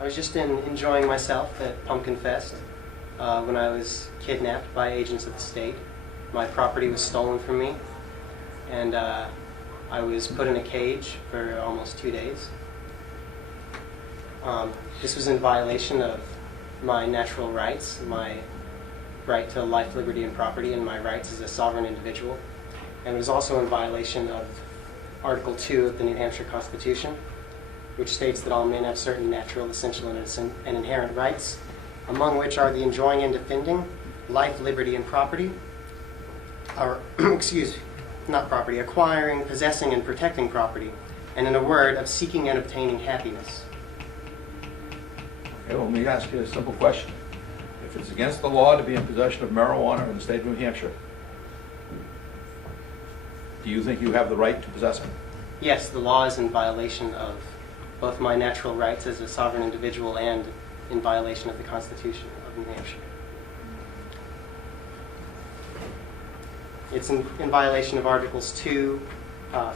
I was just enjoying myself at Pumpkin Fest when I was kidnapped by agents of the state. My property was stolen from me, and I was put in a cage for almost 2 days. This was in violation of my natural rights, my right to life, liberty, and property, and my rights as a sovereign individual. And it was also in violation of Article 2 of the New Hampshire Constitution, which states that all men have certain natural, essential, and inherent rights, among which are the enjoying and defending life, liberty, and property, or, acquiring, possessing, and protecting property, and in a word, of seeking and obtaining happiness. Okay, well, let me ask you a simple question. If it's against the law to be in possession of marijuana in the state of New Hampshire, do you think you have the right to possess it? Yes, the law is in violation of both my natural rights as a sovereign individual and in violation of the Constitution of New Hampshire. It's in violation of Articles 2,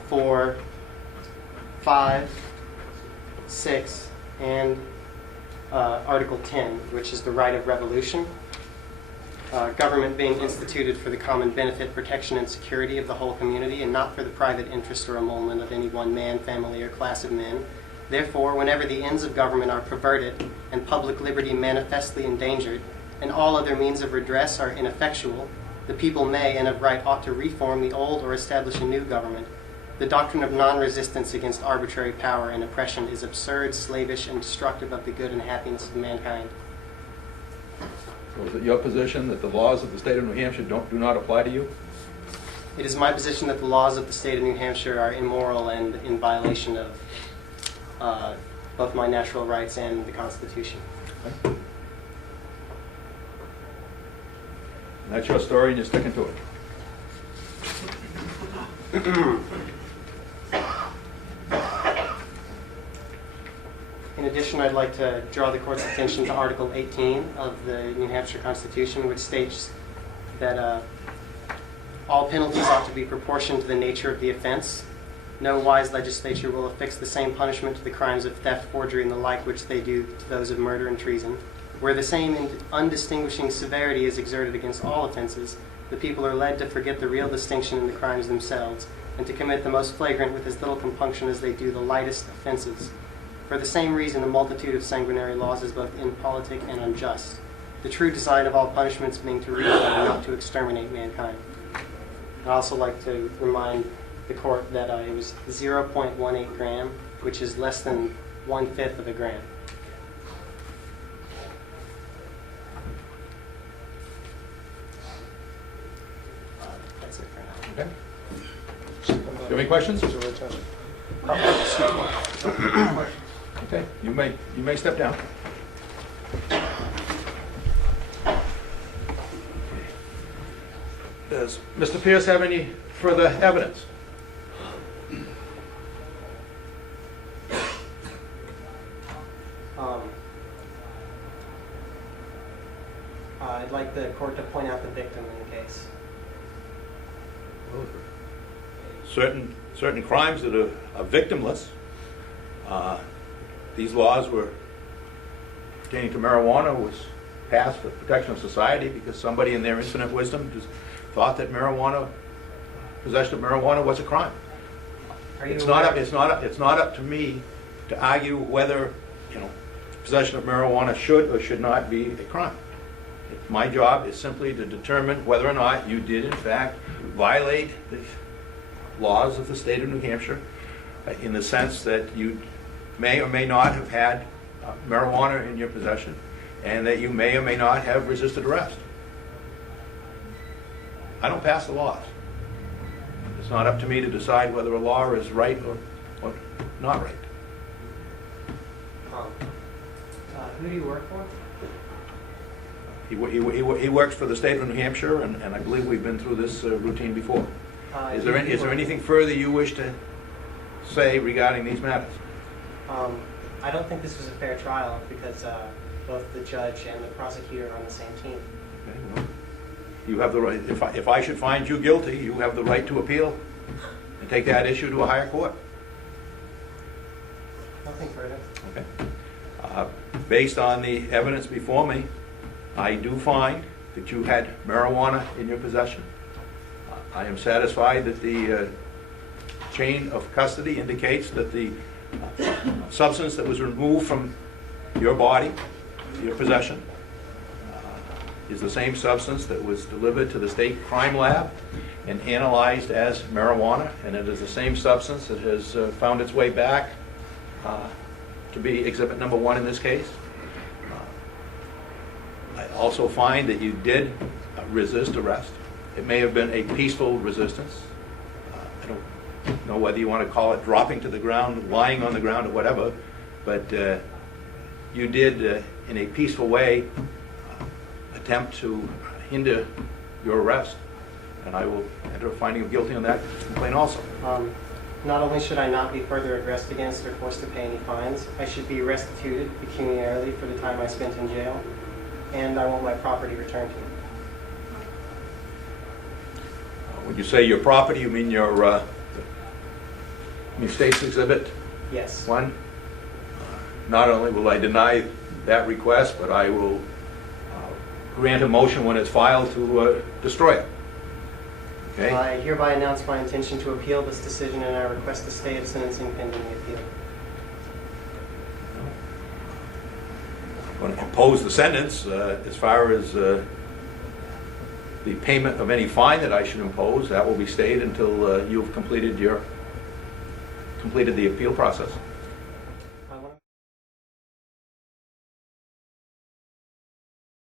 4, 5, 6, and Article 10, which is the right of revolution. Government being instituted for the common benefit, protection, and security of the whole community, and not for the private interest or emolument of any one man, family, or class of men. Therefore, whenever the ends of government are perverted and public liberty manifestly endangered, and all other means of redress are ineffectual, the people may and of right ought to reform the old or establish a new government. The doctrine of non-resistance against arbitrary power and oppression is absurd, slavish, and destructive of the good and happiness of mankind. So is it your position that the laws of the state of New Hampshire do not apply to you? It is my position that the laws of the state of New Hampshire are immoral and in violation of both my natural rights and the Constitution. Okay. And that's your story, and you're sticking to it. In addition, I'd like to draw the court's attention to Article 18 of the New Hampshire Constitution, which states that all penalties ought to be proportioned to the nature of the offense. No wise legislature will affix the same punishment to the crimes of theft, forgery, and the like which they do to those of murder and treason. Where the same undistinguishing severity is exerted against all offenses, the people are led to forget the real distinction in the crimes themselves, and to commit the most flagrant with as little compunction as they do the lightest offenses. For the same reason, a multitude of sanguinary laws is both impolitic and unjust, the true design of all punishments being to reach and not to exterminate mankind. I'd also like to remind the court that it was 0.18 gram, which is less than 1/5 of a gram. That's it for now. Okay. Do you have any questions? Okay, you may step down. Does Mr. Pierce have any further evidence? I'd like the court to point out the victim in the case. Certain crimes that are victimless. These laws were pertaining to marijuana was passed for protection of society because somebody in their infinite wisdom just thought that possession of marijuana was a crime. It's not up to me to argue whether possession of marijuana should or should not be a crime. My job is simply to determine whether or not you did in fact violate the laws of the state of New Hampshire in the sense that you may or may not have had marijuana in your possession and that you may or may not have resisted arrest. I don't pass the laws. It's not up to me to decide whether a law is right or not right. Who do you work for? He works for the state of New Hampshire, and I believe we've been through this routine before. Is there anything further you wish to say regarding these matters? I don't think this was a fair trial because both the judge and the prosecutor are on the same team. Okay, well, you have the right. If I should find you guilty, you have the right to appeal and take that issue to a higher court. Nothing further. Okay. Based on the evidence before me, I do find that you had marijuana in your possession. I am satisfied that the chain of custody indicates that the substance that was removed from your body, your possession, is the same substance that was delivered to the state crime lab and analyzed as marijuana, and it is the same substance that has found its way back to be exhibit number 1 in this case. I also find that you did resist arrest. It may have been a peaceful resistance. I don't know whether you want to call it dropping to the ground, lying on the ground, or whatever, but you did, in a peaceful way, attempt to hinder your arrest, and I will enter a finding of guilty on that complaint also. Not only should I not be further addressed against or forced to pay any fines, I should be restituted pecuniarily for the time I spent in jail, and I want my property returned to me. When you say your property, you mean your state's exhibit Yes. 1? Not only will I deny that request, but I will grant a motion when it's filed to destroy it. Okay? I hereby announce my intention to appeal this decision, and I request a stay of sentencing pending the appeal. I'm going to impose the sentence as far as the payment of any fine that I should impose. That will be stayed until you've completed the appeal process.